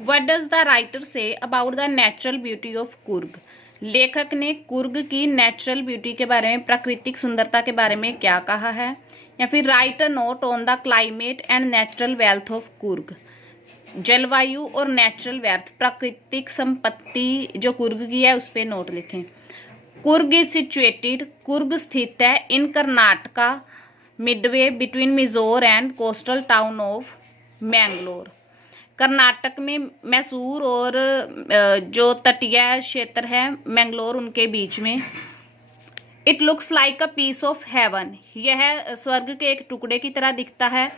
What does the writer say about the natural beauty of Coorg? लेखक ने कुर्ग की natural beauty के बारे में, प्राकृतिक सुंदरता के बारे में क्या कहा है? या फिर right a note on the climate and natural wealth of Coorg. जलवायु और नेचुरल वेल्थ, प्राकृतिक संपत्ति जो कुर्ग की है उस पर नोट लिखें। कुर्ग इज सिचुएटेड, कुर्ग स्थित है in Karnataka midway between Mysore and coastal town of Mangalore. Karnataka में मैसूर और जो तटीय क्षेत्र है मैंगलोर उनके बीच में। It looks like a piece of heaven, यह स्वर्ग के एक टुकड़े की तरह दिखता है।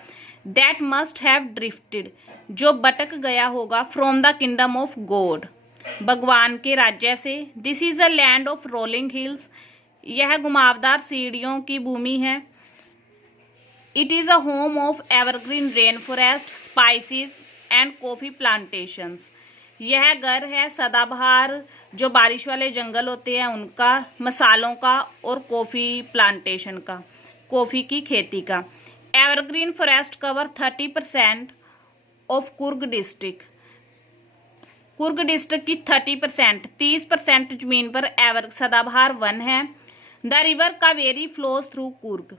दैट मस्ट हैव ड्रिफ्टेड, जो भटक गया होगा, from the kingdom of God, भगवान के राज्य से। This is a land of rolling hills, यह घुमावदार सीढ़ियों की भूमि है। It is a home of evergreen rain forest, spices and coffee plantations, यह घर है सदाबहार जो बारिश वाले जंगल होते हैं उनका, मसालों का और कॉफी प्लांटेशन का, कॉफी की खेती का। Evergreen forest cover 30% of Coorg district, Coorg district की 30%, 30% जमीन पर सदाबहार वन है। The river Kaveri flows through Coorg,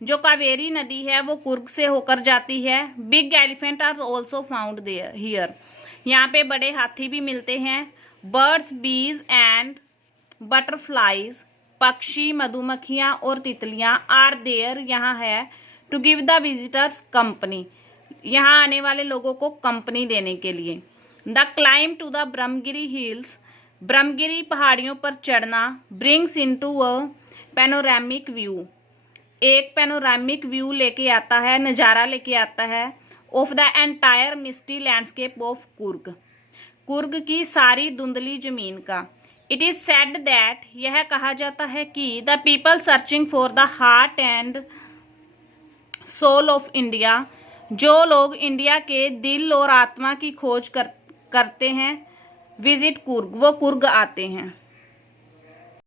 जो कावेरी नदी है वो कुर्ग से होकर जाती है। Big elephant are also found there here, यहाँ पे बड़े हाथी भी मिलते हैं। बर्ड्स, बीज एंड बटरफ्लाइज, पक्षी, मधुमक्खियाँ और तितलियाँ, आर देयर, यहाँ है। To give the visitors company, यहाँ आने वाले लोगों को कंपनी देने के लिए। The climb to the Brahmagiri hills, Brahmagiri पहाड़ियों पर चढ़ना। Brings into a panoramic view, एक पैनोरामिक व्यू लेके आता है, नज़ारा लेके आता है। Of the entire misty landscape of Coorg, Coorg की सारी धुंधली जमीन का। इट इज सेड दैट, यह कहा जाता है कि the people searching for the heart and soul of India, जो लोग इंडिया के दिल और आत्मा की खोज करते हैं, विजिट कुर्ग, वो कुर्ग आते हैं।